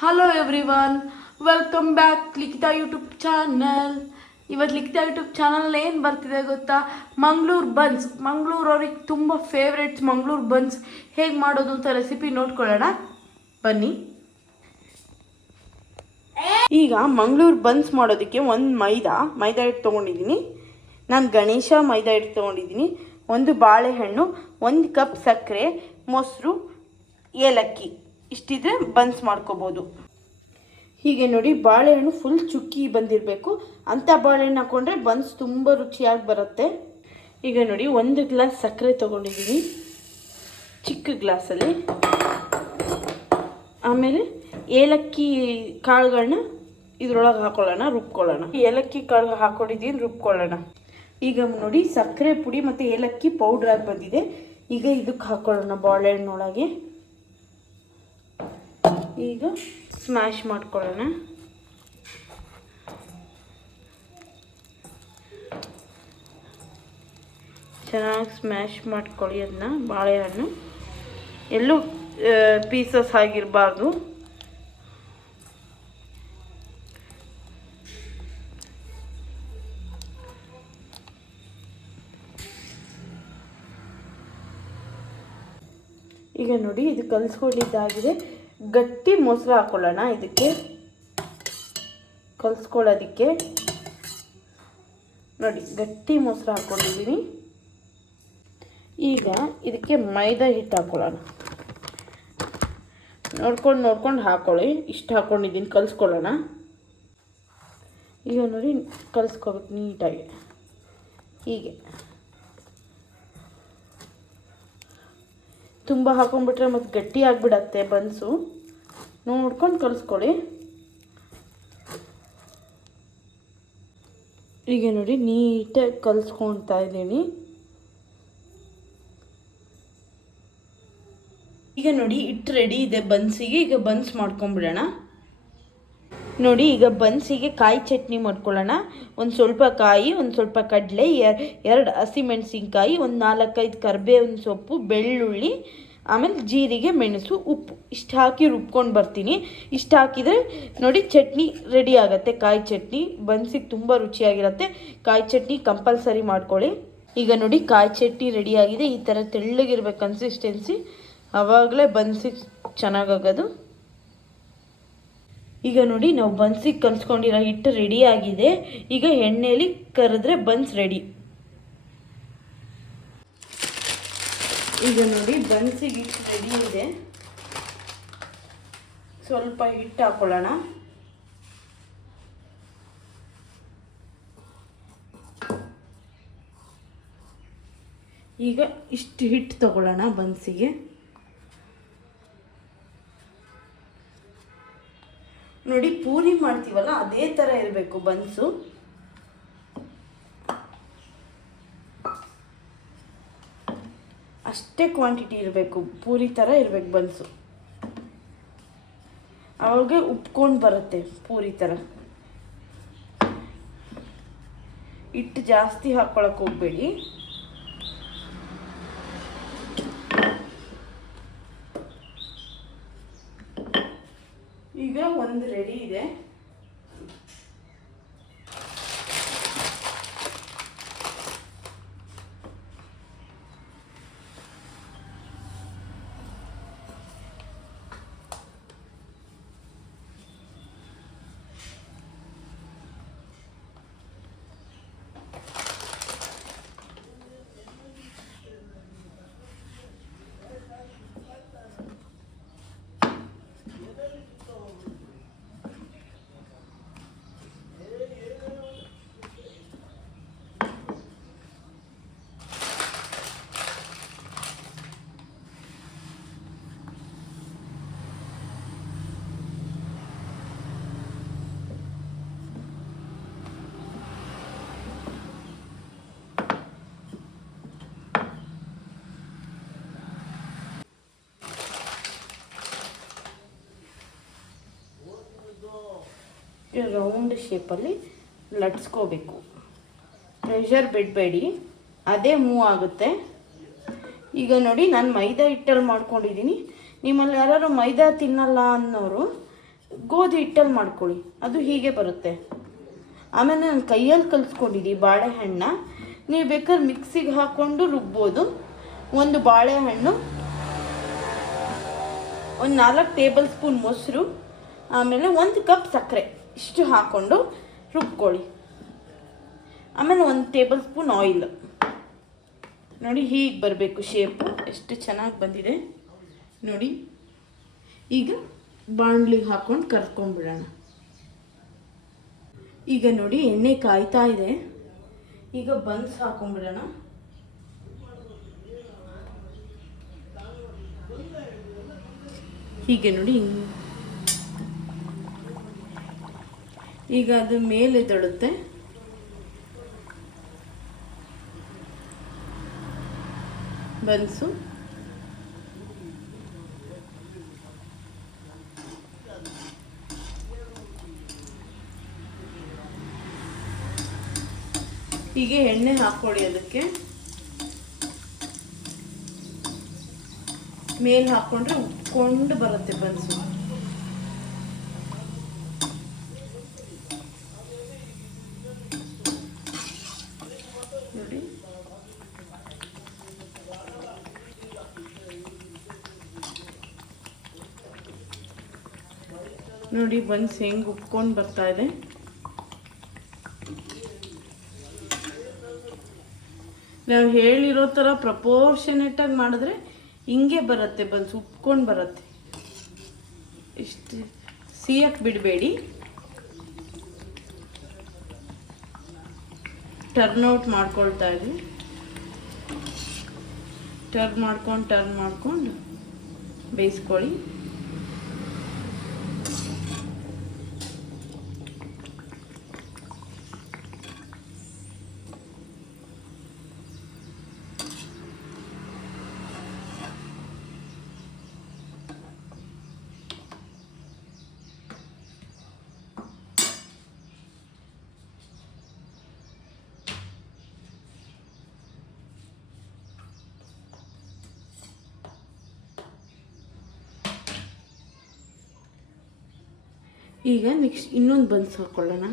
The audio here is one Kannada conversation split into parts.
Hello everyone, welcome back Likhitha YouTube channel. ಇವತ್ತು ಲಿಖಿತಾ ಯೂಟ್ಯೂಬ್ ಚಾನಲ್ ಏನು ಬರ್ತಿದೆ ಗೊತ್ತಾ? ಮಂಗಳೂರು ಬನ್ಸ್. ಮಂಗಳೂರವ್ರಿಗೆ ತುಂಬ ಫೇವ್ರೇಟ್ಸ್ ಮಂಗಳೂರು ಬನ್ಸ್. ಹೇಗೆ ಮಾಡೋದು ಅಂತ ರೆಸಿಪಿ ನೋಡ್ಕೊಳ್ಳೋಣ ಬನ್ನಿ. ಈಗ ಮಂಗಳೂರು ಬನ್ಸ್ ಮಾಡೋದಕ್ಕೆ ಒಂದು ಮೈದಾ ಹಿಟ್ಟು ತೊಗೊಂಡಿದ್ದೀನಿ. ನಾನು ಗಣೇಶ ಮೈದಾ ಹಿಟ್ಟು ತೊಗೊಂಡಿದ್ದೀನಿ. ಒಂದು ಬಾಳೆಹಣ್ಣು, 1 ಕಪ್ ಸಕ್ಕರೆ, ಮೊಸರು, ಏಲಕ್ಕಿ ಇಷ್ಟಿದ್ರೆ ಬನ್ಸ್ ಮಾಡ್ಕೋಬೋದು. ಹೀಗೆ ನೋಡಿ, ಬಾಳೆಹಣ್ಣು ಫುಲ್ ಚುಕ್ಕಿ ಬಂದಿರಬೇಕು. ಅಂಥ ಬಾಳೆಹಣ್ಣು ಹಾಕ್ಕೊಂಡ್ರೆ ಬನ್ಸ್ ತುಂಬ ರುಚಿಯಾಗಿ ಬರುತ್ತೆ. ಈಗ ನೋಡಿ, 1 ಗ್ಲಾಸ್ ಸಕ್ಕರೆ ತೊಗೊಂಡಿದ್ದೀನಿ ಚಿಕ್ಕ ಗ್ಲಾಸಲ್ಲಿ. ಆಮೇಲೆ ಏಲಕ್ಕಿ ಕಾಳುಗಳನ್ನ ಇದ್ರೊಳಗೆ ಹಾಕೊಳ್ಳೋಣ, ರುಬ್ಕೊಳ್ಳೋಣ. ಏಲಕ್ಕಿ ಕಾಳು ಹಾಕ್ಕೊಂಡಿದ್ದೀನಿ, ರುಬ್ಕೊಳ್ಳೋಣ. ಈಗ ನೋಡಿ, ಸಕ್ಕರೆ ಪುಡಿ ಮತ್ತು ಏಲಕ್ಕಿ ಪೌಡ್ರಾಗಿ ಬಂದಿದೆ. ಈಗ ಇದಕ್ಕೆ ಹಾಕ್ಕೊಳ್ಳೋಣ ಬಾಳೆಹಣ್ಣೊಳಗೆ. ಈಗ ಸ್ಮ್ಯಾಶ್ ಮಾಡ್ಕೊಳ್ಳೋಣ. ಚೆನ್ನಾಗಿ ಸ್ಮ್ಯಾಶ್ ಮಾಡ್ಕೊಳ್ಳಿ ಅದನ್ನ. ಬಾಳೆಹಣ್ಣು ಎಲ್ಲೂ ಪೀಸಸ್ ಆಗಿರಬಾರ್ದು. ಈಗ ನೋಡಿ, ಇದು ಕಲಿಸ್ಕೊಂಡಿದ್ದಾಗಿದೆ. ಗಟ್ಟಿ ಮೊಸರು ಹಾಕ್ಕೊಳ್ಳೋಣ ಇದಕ್ಕೆ ಕಲಿಸ್ಕೊಳ್ಳೋದಕ್ಕೆ. ನೋಡಿ, ಗಟ್ಟಿ ಮೊಸರು ಹಾಕ್ಕೊಂಡಿದ್ದೀನಿ. ಈಗ ಇದಕ್ಕೆ ಮೈದಾ ಹಿಟ್ಟು ಹಾಕ್ಕೊಳ್ಳೋಣ. ನೋಡ್ಕೊಂಡು ಹಾಕ್ಕೊಳ್ಳಿ. ಇಷ್ಟು ಹಾಕ್ಕೊಂಡಿದ್ದೀನಿ, ಕಲಿಸ್ಕೊಳ್ಳೋಣ. ಈಗ ನೋಡಿ, ಕಲಿಸ್ಕೋಬೇಕು ನೀಟಾಗಿ. ಹೀಗೆ ತುಂಬ ಹಾಕೊಂಡ್ಬಿಟ್ರೆ ಮತ್ತು ಗಟ್ಟಿ ಆಗಿಬಿಡತ್ತೆ ಬನ್ಸು. ನೋಡ್ಕೊಂಡು ಕಲಿಸ್ಕೊಳ್ಳಿ. ಈಗ ನೋಡಿ, ನೀಟಾಗಿ ಕಲಿಸ್ಕೊಳ್ತಾ ಇದ್ದೀನಿ. ಈಗ ನೋಡಿ, ಹಿಟ್ಟು ರೆಡಿ ಇದೆ ಬನ್ಸಿಗೆ. ಈಗ ಬನ್ಸ್ ಮಾಡ್ಕೊಂಬಿಡೋಣ. ನೋಡಿ, ಈಗ ಬನ್ಸಿಗೆ ಕಾಯಿ ಚಟ್ನಿ ಮಾಡ್ಕೊಳ್ಳೋಣ. ಒಂದು ಸ್ವಲ್ಪ ಕಾಯಿ, ಒಂದು ಸ್ವಲ್ಪ ಕಡಲೆ, 2 ಹಸಿಮೆಣಸಿನ್ಕಾಯಿ, ಒಂದು 4-5 ಕರಿಬೇವಿನ ಸೊಪ್ಪು, ಬೆಳ್ಳುಳ್ಳಿ, ಆಮೇಲೆ ಜೀರಿಗೆ, ಮೆಣಸು, ಉಪ್ಪು ಇಷ್ಟು ಹಾಕಿ ರುಬ್ಕೊಂಡು ಬರ್ತೀನಿ. ಇಷ್ಟು ಹಾಕಿದರೆ ನೋಡಿ ಚಟ್ನಿ ರೆಡಿ ಆಗುತ್ತೆ. ಕಾಯಿ ಚಟ್ನಿ ಬನ್ಸಿಗೆ ತುಂಬ ರುಚಿಯಾಗಿರುತ್ತೆ. ಕಾಯಿ ಚಟ್ನಿ ಕಂಪಲ್ಸರಿ ಮಾಡ್ಕೊಳ್ಳಿ. ಈಗ ನೋಡಿ, ಕಾಯಿ ಚಟ್ನಿ ರೆಡಿಯಾಗಿದೆ. ಈ ಥರ ತೆಳ್ಳಗಿರ್ಬೇಕು ಕನ್ಸಿಸ್ಟೆನ್ಸಿ, ಆವಾಗಲೇ ಬನ್ಸಿಗೆ ಚೆನ್ನಾಗಾಗೋದು. ಈಗ ನೋಡಿ, ನಾವು ಬನ್ಸಿಗೆ ಕಲಿಸ್ಕೊಂಡಿರೋ ಹಿಟ್ಟು ರೆಡಿಯಾಗಿದೆ. ಈಗ ಎಣ್ಣೆಯಲ್ಲಿ ಕರೆದ್ರೆ ಬನ್ಸ್ ರೆಡಿ. ಈಗ ನೋಡಿ, ಬನ್ಸಿಗೆ ಹಿಟ್ಟು ರೆಡಿ ಇದೆ. ಸ್ವಲ್ಪ ಹಿಟ್ಟು ಹಾಕೊಳ್ಳೋಣ. ಈಗ ಇಷ್ಟು ಹಿಟ್ಟು ತಗೊಳ್ಳೋಣ ಬನ್ಸಿಗೆ. ನೋಡಿ, ಪೂರಿ ಮಾಡ್ತೀವಲ್ಲ ಅದೇ ಥರ ಇರಬೇಕು ಬನ್ಸು. ಅಷ್ಟೇ ಕ್ವಾಂಟಿಟಿ ಇರಬೇಕು, ಪೂರಿ ಥರ ಇರಬೇಕು ಬನ್ಸು. ಅವಾಗ ಉಪ್ಕೊಂಡು ಬರುತ್ತೆ ಪೂರಿ ಥರ. ಹಿಟ್ಟು ಜಾಸ್ತಿ ಹಾಕ್ಕೊಳಕ್ಕೆ ಹೋಗಬೇಡಿ. ಈಗ ಒಂದು ರೆಡಿ ಇದೆ. ರೌಂಡ್ ಶೇಪಲ್ಲಿ ಲಟ್ಸ್ಕೋಬೇಕು. ಪ್ರೆಷರ್ ಬಿಡಬೇಡಿ, ಅದೇ ಮೂವ್ ಆಗುತ್ತೆ. ಈಗ ನೋಡಿ, ನಾನು ಮೈದಾ ಹಿಟ್ಟಲ್ಲಿ ಮಾಡ್ಕೊಂಡಿದ್ದೀನಿ. ನಿಮ್ಮಲ್ಲಿ ಯಾರು ಮೈದಾ ತಿನ್ನಲ್ಲ ಅನ್ನೋರು ಗೋಧಿ ಹಿಟ್ಟಲ್ಲಿ ಮಾಡ್ಕೊಳ್ಳಿ, ಅದು ಹೀಗೆ ಬರುತ್ತೆ. ಆಮೇಲೆ ನಾನು ಕೈಯಲ್ಲಿ ಕಲಿಸ್ಕೊಂಡಿದ್ದೀನಿ ಬಾಳೆಹಣ್ಣ. ನೀವು ಬೇಕಾದ್ರೆ ಮಿಕ್ಸಿಗೆ ಹಾಕ್ಕೊಂಡು ರುಬ್ಬೋದು. ಒಂದು ಬಾಳೆಹಣ್ಣು, ಒಂದು 4 ಟೇಬಲ್ ಸ್ಪೂನ್ ಮೊಸರು, ಆಮೇಲೆ 1 ಕಪ್ ಸಕ್ಕರೆ, ಇಷ್ಟು ಹಾಕ್ಕೊಂಡು ರುಬ್ಕೊಳ್ಳಿ. ಆಮೇಲೆ 1 ಟೇಬಲ್ ಸ್ಪೂನ್ ಆಯಿಲ್. ನೋಡಿ ಹೀಗೆ ಬರಬೇಕು ಶೇಪು, ಎಷ್ಟು ಚೆನ್ನಾಗಿ ಬಂದಿದೆ ನೋಡಿ. ಈಗ ಬಾಣಲಿಗೆ ಹಾಕ್ಕೊಂಡು ಕರ್ಕೊಂಡ್ಬಿಡೋಣ. ಈಗ ನೋಡಿ ಎಣ್ಣೆ ಕಾಯ್ತಾ ಇದೆ. ಈಗ ಬನ್ಸ್ ಹಾಕೊಂಡ್ಬಿಡೋಣ. ಹೀಗೆ ನೋಡಿ, ಈಗ ಅದು ಮೇಲೆ ಎದ್ದೇಳುತ್ತೆ. ಬನ್ಸು ಹೀಗೆ ಎಣ್ಣೆ ಹಾಕೊಳ್ಳಿ. ಅದಕ್ಕೆ ಮೇಲೆ ಹಾಕೊಂಡ್ರೆ ಉಟ್ಕೊಂಡು ಬರುತ್ತೆ ಬನ್ಸು. ನೋಡಿ ನೋಡಿ ಬನ್ಸ್ ಹೆಂಗೆ ಉಟ್ಕೊಂಡು ಬರ್ತಾ ಇದೆ. ನಾವು ಹೇಳಿರೋ ಥರ ಪ್ರಪೋರ್ಷನೇಟಾಗಿ ಮಾಡಿದ್ರೆ ಹಿಂಗೆ ಬರುತ್ತೆ ಬನ್ಸ್, ಉಪ್ಕೊಂಡು ಬರುತ್ತೆ. ಇಷ್ಟು ಸಿಯಕ್ಕೆ ಬಿಡಬೇಡಿ. ಟರ್ನ್ ಔಟ್ ಮಾಡ್ಕೊಳ್ತಾ ಇದ್ವಿ. ಟರ್ನ್ ಮಾಡ್ಕೊಂಡು ಬೇಯಿಸ್ಕೊಳ್ಳಿ. ಈಗ ನೆಕ್ಸ್ಟ್ ಇನ್ನೊಂದು ಬನ್ಸ್ ಹಾಕ್ಕೊಳ್ಳೋಣ.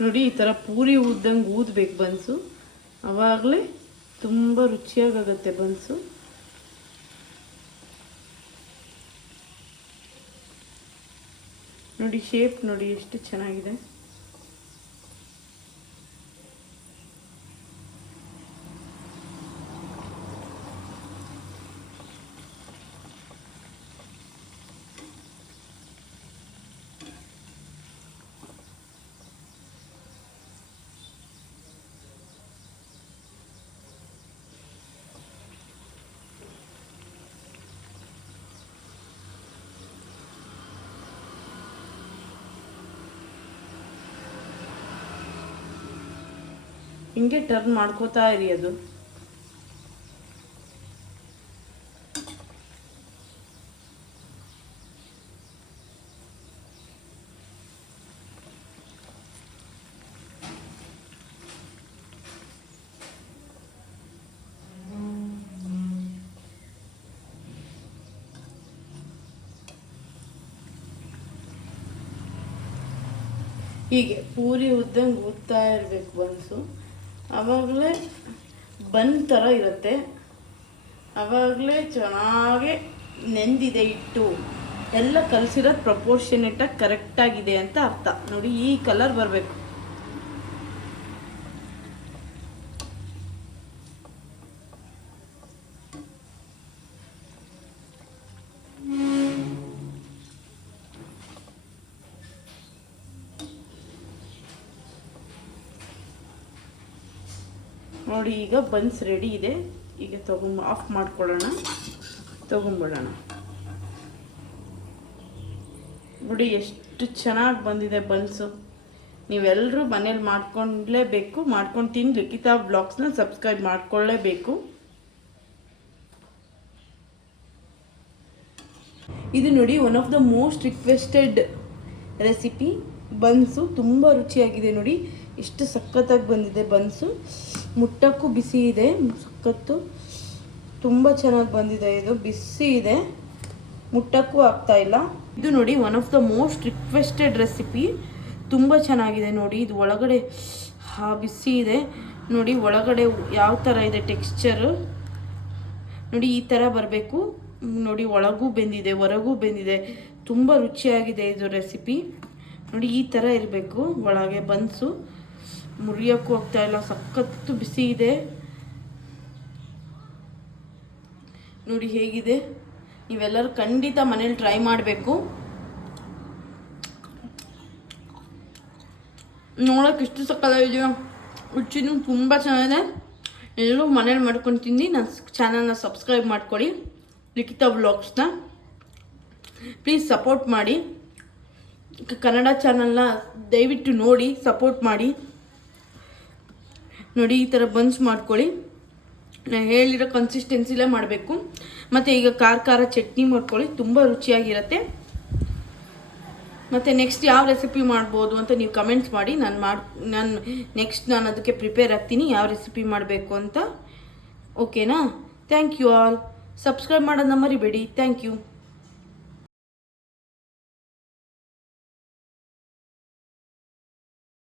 ನೋಡಿ ಈ ಥರ ಪೂರಿ ಊದ್ದಂಗೆ ಊದಬೇಕು ಬನ್ಸು, ಆವಾಗಲೇ ತುಂಬ ರುಚಿಯಾಗುತ್ತೆ ಬನ್ಸು. ನೋಡಿ ಶೇಪ್ ನೋಡಿ ಎಷ್ಟು ಚೆನ್ನಾಗಿದೆ. ಹಿಂಗೆ ಟರ್ನ್ ಮಾಡ್ಕೋತಾ ಇರಿ. ಅದು ಹೀಗೆ ಪೂರಿ ಉದ್ದಂಗೆ ಊದ್ತಾ ಇರಬೇಕು ಬನ್ಸು, ಆವಾಗಲೇ ಬನ್ ಥರ ಇರುತ್ತೆ. ಆವಾಗಲೇ ಚೆನ್ನಾಗಿ ನೆಂದಿದೆ ಹಿಟ್ಟು, ಎಲ್ಲ ಕಲಸಿರೋದು ಪ್ರಪೋರ್ಷನೇಟಾಗಿ ಕರೆಕ್ಟಾಗಿದೆ ಅಂತ ಅರ್ಥ. ನೋಡಿ ಈ ಕಲರ್ ಬರಬೇಕು. ನೋಡಿ ಈಗ ಬನ್ಸ್ ರೆಡಿ ಇದೆ. ಈಗ ಆಫ್ ಮಾಡ್ಕೊಳ್ಳೋಣ, ತೊಗೊಂಬಿಡೋಣ. ನೋಡಿ ಎಷ್ಟು ಚೆನ್ನಾಗಿ ಬಂದಿದೆ ಬನ್ಸು. ನೀವೆಲ್ಲರೂ ಮನೇಲಿ ಮಾಡ್ಕೊಳ್ಳೇಬೇಕು, ಮಾಡ್ಕೊಂಡು ತಿಂದು ಲಿಖಿತಾ ಬ್ಲಾಗ್ಸ್ನ ಸಬ್ಸ್ಕ್ರೈಬ್ ಮಾಡ್ಕೊಳ್ಳೇಬೇಕು. ಇದು ನೋಡಿ one of the most requested recipe buns. ತುಂಬ ರುಚಿಯಾಗಿದೆ ನೋಡಿ, ಎಷ್ಟು ಸಖತ್ತಾಗಿ ಬಂದಿದೆ ಬನ್ಸು. ಮುಟ್ಟಕ್ಕೂ ಬಿಸಿ ಇದೆ, ಸಖತ್ತು ತುಂಬ ಚೆನ್ನಾಗಿ ಬಂದಿದೆ. ಇದು ಬಿಸಿ ಇದೆ, ಮುಟ್ಟಕ್ಕೂ ಆಗ್ತಾ ಇಲ್ಲ. ಇದು ನೋಡಿ one of the most requested recipe, ತುಂಬ ಚೆನ್ನಾಗಿದೆ ನೋಡಿ. ಇದು ಒಳಗಡೆ ಬಿಸಿ ಇದೆ ನೋಡಿ, ಒಳಗಡೆ ಯಾವ ಥರ ಇದೆ ಟೆಕ್ಸ್ಚರು ನೋಡಿ, ಈ ಥರ ಬರಬೇಕು ನೋಡಿ. ಒಳಗೂ ಬೆಂದಿದೆ, ಹೊರಗೂ ಬೆಂದಿದೆ, ತುಂಬ ರುಚಿಯಾಗಿದೆ ಇದು ರೆಸಿಪಿ ನೋಡಿ. ಈ ಥರ ಇರಬೇಕು ಒಳಗೆ ಬನ್ಸು, ಮುರಿಯೋಕ್ಕೂ ಆಗ್ತಾ ಇಲ್ಲ, ಸಖತ್ತು ಬಿಸಿ ಇದೆ ನೋಡಿ ಹೇಗಿದೆ. ನೀವೆಲ್ಲರೂ ಖಂಡಿತ ಮನೇಲಿ ಟ್ರೈ ಮಾಡಬೇಕು. ನೋಡೋಕೆ ಇಷ್ಟು ಸಕ್ಕತ್ತಾಗಿದೆಯೋ, ರುಚಿನೂ ತುಂಬ ಚೆನ್ನಾಗಿದೆ. ಎಲ್ಲರೂ ಮನೇಲಿ ಮಾಡ್ಕೊಂಡು ತಿಂದು ನನ್ನ ಚಾನಲ್ನ ಸಬ್ಸ್ಕ್ರೈಬ್ ಮಾಡ್ಕೊಳ್ಳಿ, ಲಿಖಿತ ವ್ಲಾಗ್ಸ್ನ. ಪ್ಲೀಸ್ ಸಪೋರ್ಟ್ ಮಾಡಿ, ಕನ್ನಡ ಚಾನಲ್ನ ದಯವಿಟ್ಟು ನೋಡಿ ಸಪೋರ್ಟ್ ಮಾಡಿ ನೋಡಿ. ಈ ಥರ ಬನ್ಸ್ ಮಾಡ್ಕೊಳ್ಳಿ, ನಾನು ಹೇಳಿರೋ ಕನ್ಸಿಸ್ಟೆನ್ಸಿಲೇ ಮಾಡಬೇಕು. ಮತ್ತು ಈಗ ಖಾರ ಚಟ್ನಿ ಮಾಡ್ಕೊಳ್ಳಿ, ತುಂಬ ರುಚಿಯಾಗಿರುತ್ತೆ. ಮತ್ತು ನೆಕ್ಸ್ಟ್ ಯಾವ ರೆಸಿಪಿ ಮಾಡ್ಬೋದು ಅಂತ ನೀವು ಕಮೆಂಟ್ಸ್ ಮಾಡಿ, ನಾನು ನೆಕ್ಸ್ಟ್ ಅದಕ್ಕೆ ಪ್ರಿಪೇರ್ ಆಗ್ತೀನಿ ಯಾವ ರೆಸಿಪಿ ಮಾಡಬೇಕು ಅಂತ. ಓಕೆನಾ? Thank you all. ಸಬ್ಸ್ಕ್ರೈಬ್ ಮಾಡೋದನ್ನ ಮರಿಬೇಡಿ. Thank you.